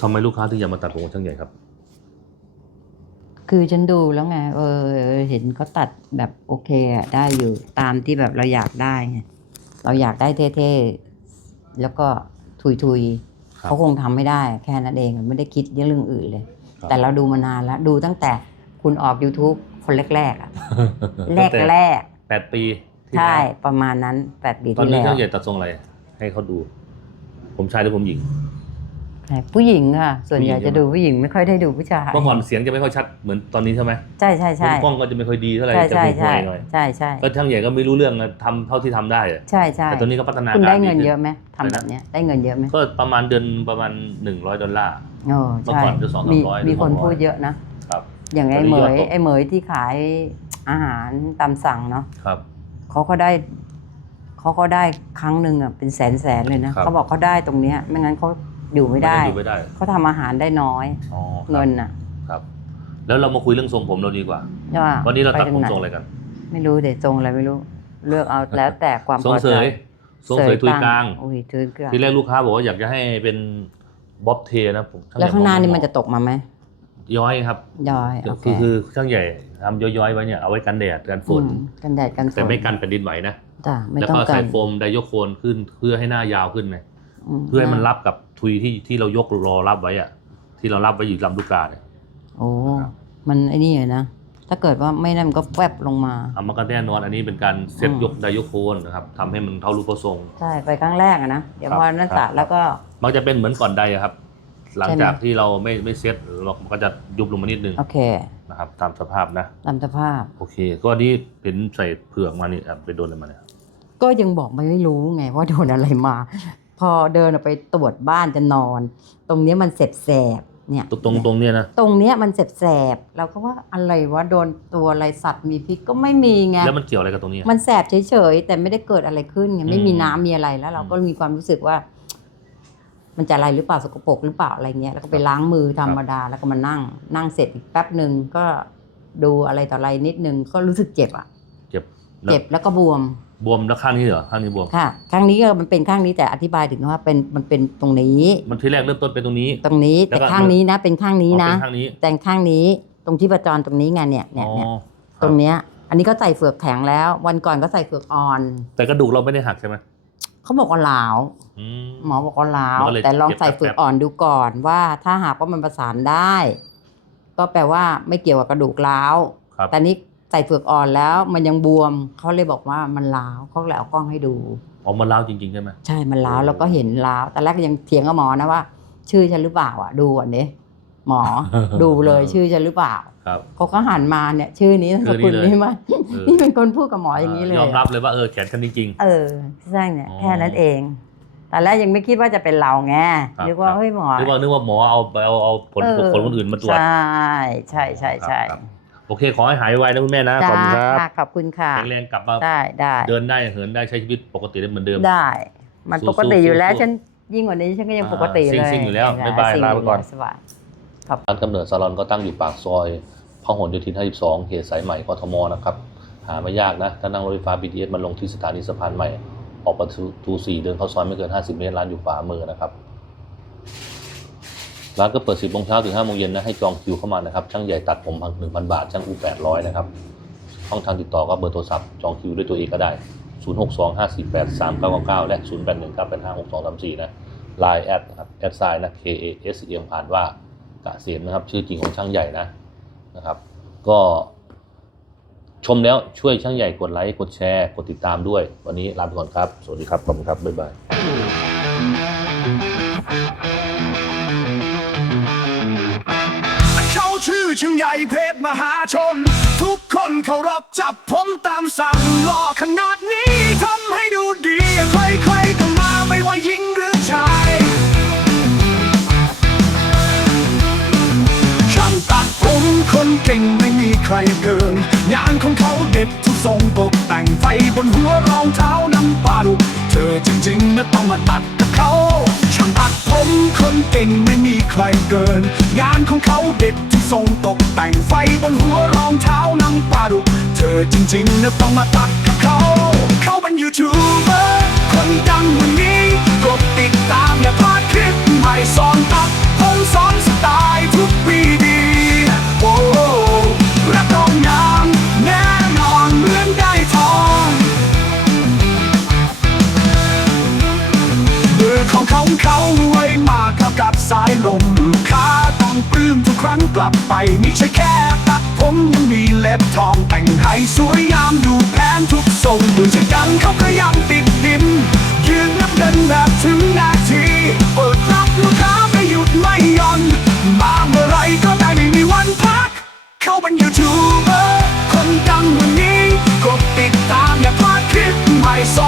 ทำไมลูกค้าถึงอยากมาตัดผมกับช่างใหญ่ครับ คือฉันดูแล้วไง เออ เห็นเขาตัดแบบโอเคอะได้อยู่ตามที่แบบเราอยากได้ไงเราอยากได้เท่ๆ แล้วก็ทุยครับๆเขาคงทำไม่ได้ แค่นั้นเองไม่ได้คิดเรื่องอื่นเลย ครับ แต่เราดูมานานแล้ว ดูตั้งแต่คุณออก YouTube คนแรกๆอะแรกตั้งแต่แรกแปดปีที่ใช่แล้วประมาณนั้นแปดปีตอนที่นี้แล้วช่างใหญ่ตัดทรงอะไร ให้เขาดู ผมชายหรือผมหญิงใช่ ผู้หญิงค่ะ ส่วนใหญ่ผู้หญิง จะดูผู้หญิงไม่ค่อยได้ดูผู้ชายเมื่อก่อนเสียงจะไม่ค่อยชัดเหมือนตอนนี้ใช่ไหมใช่ใช่ใช่กล้องก็จะไม่ค่อยดีเท่าไหร่ใช่จะใช่มีห่ใช่วยหน่อยใช่ใช่ก็ช่างใหญ่ก็ไม่รู้เรื่องนะทำเท่าที่ทำได้อะใช่ใช่แต่ตอนนี้ก็พัฒนาคุณการได้เงินขึ้เยอะไหมทำแบบเนี้ยได้เงินเยอะไหมก็ประมาณเดือนประมาณหนึ่งร้อยดอลลาร์ โอ้เมื่อใช่ก่อนจะ200มี300มีคนหรือ600พูดเยอะนะครับอย่างไอ้ตอนนี้เหมยอดยตก ไอ้เหมยที่ขายอาหารตามสั่งเนาะ ครับ เขาก็ได้เขาก็ได้ครั้งหนึ่งอะเป็นแสนแสนเลยนะครับ เขาบอกเขาได้ตรงเนี้ย ไม่งั้นเขา อยู่ไม่ได้ อยู่ไม่ได้เขาทำอาหารได้น้อย อ๋อครับเงินอะครับ แล้วเรามาคุยเรื่องทรงผมเราดีกว่า ว่าวันนี้เราตัดไปผมไหนทรงอะไรกันไม่รู้เดี๋ยวทรงอะไรไม่รู้ เลือกเอาแล้วแต่ความทรงพอเสใจยทรงเสยทุยกลางโอ้ยทุยกลางทีแรกลูกค้าบอกว่าอยากจะให้เป็นบ๊อบเทนะผมช่ใหญ่แล้วข้างหน้าบกนี่มันจะตกมาไหมย้อยครับย้อยโอเคคือคือช่างใหญ่ทำย้อยๆไว้เนี่ยเอาไว้กันแดดกันฝนอืมกันแดดกันฝนแต่ไม่กันแผ่นดินไหวนะจ้ะไม่แล้วต้องก็กัใส่นโฟมไดโยโคนขึ้นเพื่อให้หน้ายาวขึ้นไงม เพื่อให้มันรับกับทุยที่ที่เรายกรอรับไว้อะที่เรารับไว้อยู่ลำลูกกาเนี่ย โอ้มันไอ้นี่เลยนะ ถ้าเกิดว่าไม่นั่นมันก็แวบลงมา เอามากันแน่นอนอันนี้เป็นการเซตอืม ยกไดโยโคนนะครับทำให้มันเท่ารูปทรง ใช่ไปครั้งแรกอะนะ เดี๋ยวครับพอนั่นครับสระแล้วก็ มันจะเป็นเหมือนก่อนใดอะครับ หลังใช่ไหมจากที่เราไม่ไม่เซตเราก็จะยุบลงมานิดนึงโอเคนะครับตามสภาพนะ ตามสภาพ โอเค ก็นี่เห็นใส่เผือกมานี่อะไปโดนอะไรมาเนี่ยก็ยังบอกไม่รู้ไงว่าโดนอะไรมา พอเดินออกไปตรวจบ้านจะนอน ตรงเนี้ยมันเสบๆเนี่ย ตรงตรงตรงเนี้ยนะ ตรงเนี้ยมันเสบๆเราก็ว่าอะไรวะโดนตัวอะไรสัตว์มีพิษก็ไม่มีไง แล้วมันเกี่ยวอะไรกับตรงนี้มันแสบเฉยๆ แต่ไม่ได้เกิดอะไรขึ้นไงไม่มีอืมน้ำมีอะไรแล้ว เราก็มีความรู้สึกว่า มันจะอะไรหรือเปล่าสกปรกหรือเปล่าอะไรเงี้ยแล้วก็ไปล้างมือธรรมดา แล้วก็มานั่ง นั่งเสร็จอีกแป๊บหนึ่งก็ดูอะไรต่ออะไรนิดนึงก็รู้สึกเจ็บอะเจ็บแล้ว เจ็บแล้วก็บวม บวมแล้วข้างนี้เหรอข้างนี้บวมค่ะครั้งนี้ก็มันเป็นข้างนี้แต่อธิบายถึงว่าเป็นมันเป็นตรงนี้ มันที่แรกเริ่มต้นเป็นตรงนี้ ตรงนี้แล้วแต่ก็ข้างนี้นะเป็นข้างนี้อ๋อนะเป็นข้างนี้แต่ข้างนี้ตรงที่ประจรตรงนี้ไงเนี่ยเนี่ยอ๋อเนี่ยคบตรงเนี้ย อันนี้ก็ใส่เฟือกแข็งแล้ว วันก่อนก็ใส่เฟือกอ่อน แต่กระดูกเราไม่ได้หักใช่ไหมเขาบอกว่าหลาวอืมหมอบอกว่าล้าวมันก็เลยแต่ลองใส่เจ็บแป๊บๆฝึกอ่อนดูก่อนว่าถ้าหากว่ามันประสานได้ ก็แปลว่าไม่เกี่ยวกับกระดูกล้าวครับแต่นี้ ใส่เฟือกอ่อนแล้วมันยังบวมเขาเลยบอกว่ามันล้าวเขาเลยเอากล้องให้ดู อ๋อมันร้าวจริงๆใช่ไหม ใช่มันล้าวโอ้แล้วก็เห็นล้าวแต่แรกก็ยังเถียงกับหมอนะว่า ชื่อฉันหรือเปล่าอะดูก่อนเนี้หมอ ดูเลยชื่อฉันหรือเปล่าครับ เขาก็หันมาเนี่ย ชื่อนี้นามสกุลชื่อนี้เลยนี่ไหมเออนี่เป็นคนพูดกับหมออย่างนี้เลย ยอมรับเลยว่าเออแขนกันจริง เออใช่เนี่ยอ๋อแค่นั้นเองแต่แรกยังไม่คิดว่าจะเป็นเราไงครับนึกว่าครับ เฮ้ยหมอๆนึกว่านึกว่าหมอเอาเอาเอาผลเออผลคนอื่นมาตรวจ ใช่ใช่ใช่ใช่ครับ โอเค ขอให้หายไวนะคุณแม่นะ ขอบคุณครับค่ะขอบคุณค่ะแข็งแรงกลับมาได้ได้เดินได้เหินได้ใช้ชีวิตปกติได้เหมือนเดิม ได้ มันสู้ๆปกติอยู่แล้วสู้ๆฉันยิ่งกว่านี้ฉันก็ยังอ่าปกติเลยซิ่งๆอยู่แล้วใช่บ๊ายบายซิ่งลาไปก่อนสบายร้านกำเนิดซาลอนก็ตั้งอยู่ปากซอยพหลโยธิน 52 เขตสายใหม่กทมนะครับ หาไม่ยากนะ ถ้านั่งรถไฟฟ้า BTS มาลงที่สถานีสะพานใหม่ ออกประตู4เดินเข้าซอยไม่เกิน 50 เมตร ร้านอยู่ขวามือนะครับ ร้านก็เปิด 10โมงเช้าถึง5โมงเย็นนะให้จองคิวเข้ามานะครับช่างใหญ่ตัดผมพัน1,000บาทช่างอู800นะครับช่องทางติดต่อก็เบอร์โทรศัพท์จองคิวด้วยตัวเองก็ได้ 0625483999 และ 0819856234 นะ Line แอดครับแอดไซน์นะ K A S E M อ่านว่ากะเสียมนะครับ ชื่อจริงของช่างใหญ่นะนะครับ ก็ชมแล้วช่วยช่างใหญ่กดไลค์กดแชร์ กดติดตามด้วย วันนี้ลาไปก่อนครับ สวัสดีครับ ขอบคุณครับ บ๊ายบาย ชื่อช่างใหญ่เพชรมหาชน ทุกคนเคารพจับผมตามสั่งหล่อขนาดนี้ทำให้ดูดีใครๆก็มาไม่ว่าหญิงหรือชายช่างตัดผมคนเก่งไม่มีใครเกินงานของเขาเด็ดทุกทรงตกแต่งไฟบนหัวรองเท้าน้ำปลาดุเธอจริงๆนะต้องมาตัดกับเขาางตัดผมคนเก่งไม่มีใครเกิน งานของเขาเด็ดที่ทรงตกแต่งไฟบนหัวรองเท้านังปลาดุกเธอจริงๆนะต้องมาตัดกับเขา เขาเป็นยูทูบเบอร์คนดังวันนี้ก็ กลับไปไม่ใช่แค่ตัดผมยังมีเล็บทองแต่งให้สวยยามดูแพนทุกทรงดูจะกันเขาขยำติดดินยืนนับเดินแบบถึงนาทีเปิดรับลูกค้าไม่หยุดไม่ย่อนมาเมื่อไรก็ได้ไม่มีวันพัก เขาเป็นยูทูบเบอร์คนดังวันนี้กดติดตามอย่าพลาดคลิปใหม่ส